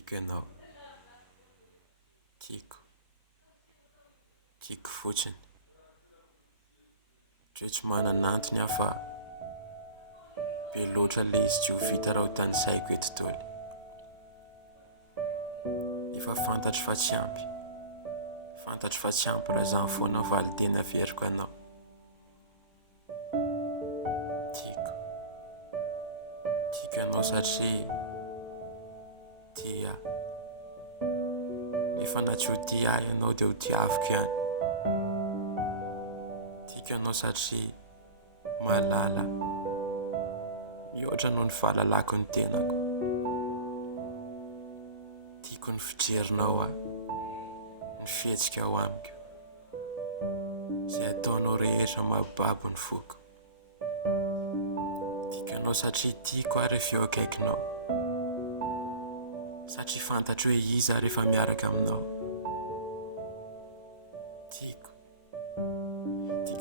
Tiako ianao. Tiako fotsiny. Ndre tsy manana antony aho fa be loatra le izy tsy ho vita raha ho tany saiko eto toly. Efa fantatro fa tsy ampy. Fantatro fa tsy ampy raha zaho foana valy tena averiko anao. Tiako ianao satria tia. Nefa na tsy ho tia ahy ianao dia ho tiaviko ihany. Tiako ianao satria mahalala. Mihoatra noho ny fahalalako ny tenako. Tiako ny fijerinao aho, ny fihetsika ao amiko, izay ataonao rehetra mahababo ny foko. Tiako ianao satria tiako aho rehefa eo akaikinao, satria fantatro hoe iza rehefa miaraka aminao. Tiako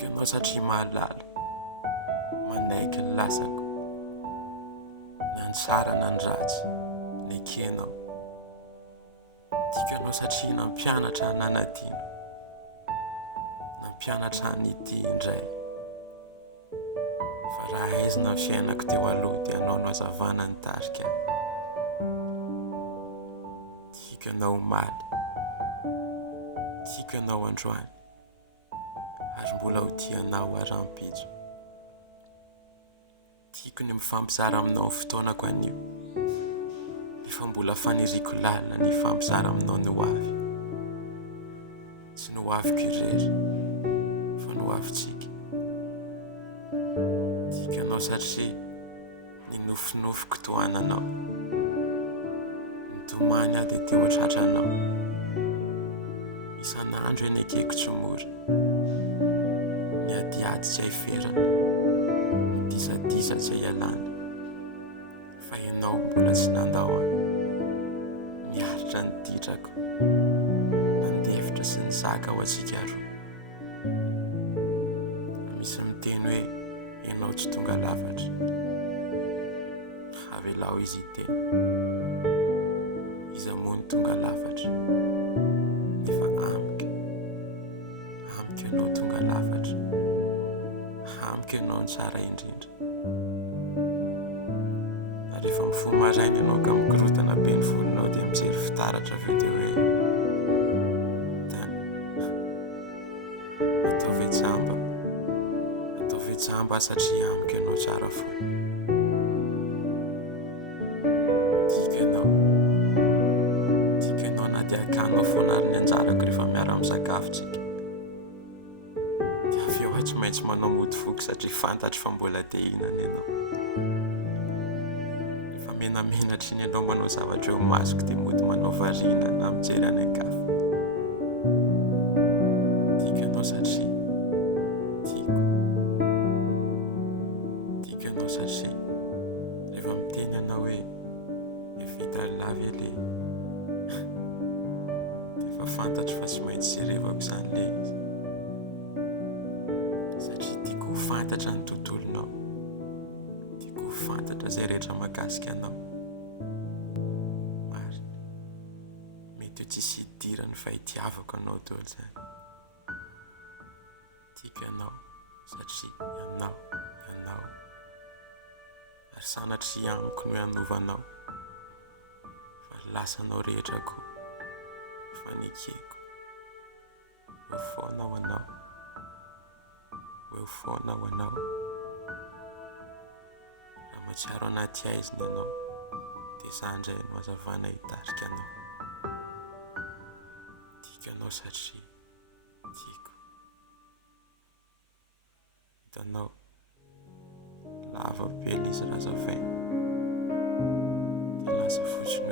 ianao satria mahalala, manaiky ny lasako, na ny tsara na ny ratsy, ny ekenao. Tiako ianao satria nampianatra nanadino, nampianatra nity indray. Fa raha aizina ny fiainako teo aloha dia anao no hazavana ny tarika. Tiako ianao omaly, tiako ianao androany, ary mbola ho tianao haram-pijo. Tiako ny mifampizara aminao ny fotoanako anio, nefa mbola faniriako lalina ny fampizara aminao ny ho avy. Tsy ny ho aviko irery, fa ny ho avitsika. Tiako ianao satria ny nofinofiko tohananao, nitomany aho dia teo an-tratranao. Isan'andro eny akeko tsy mora, ny adiady tsy haiferana, ny disadisa tsy hialana. Fa ianao mbola tsy nandao aho, niaritra ny didrako, nandefitra sy ny zaka ho antsika roa. Misy miteny hoe ianao tsy tonga lafatra. Avelao izy iteny. Iza moa ny tonga lafatra? Nefa amiko ianao tonga lafatra. Amiko ianao ny tsara indrindra. Na rehefa mifoha maraina ianao ka mikorotana be ny volonao dia mijery fitaratra avy eo dia hoe atao vejamba satria amiko ianao tsara foana. Tiako ianao na dia akanao foana ary ny anjarako rehefa miara misakafo tsika. Dia avy eo aho tsy maintsy manao mody foko satria fantatro fa mbola te hihinana ianao. Rehefa menamenatra iny ianao manao zavatra eo masoko dia mody manao variana na mijery any an-kafa. Tiako ianao satria tiako ianao satria rehefa miteny ianao hoe evita lavy ele dia efa fantatro fa tsy maintsy jerevako izany le izy. Satria tiako ho fantatra ny tontolonao, tiako ho fantatra izay rehetra mahakasika anao. Marina, mety ho tsisy hidirany fa hitiavako anao daholo izany. Tiako ianao satria ianao, ary sanatria amiko no ianovanao, fa lasanao rehetra koa, fa nikeko. Eo foana ho anao, eo foana ho anao. Raha mahatsiaro anaty aiziny ianao dia izaho indray no hazavana hitarika anao. Tiako ianao satria tiako. Hitanao, lava be ilay izy razavaina dia lasa fotsiny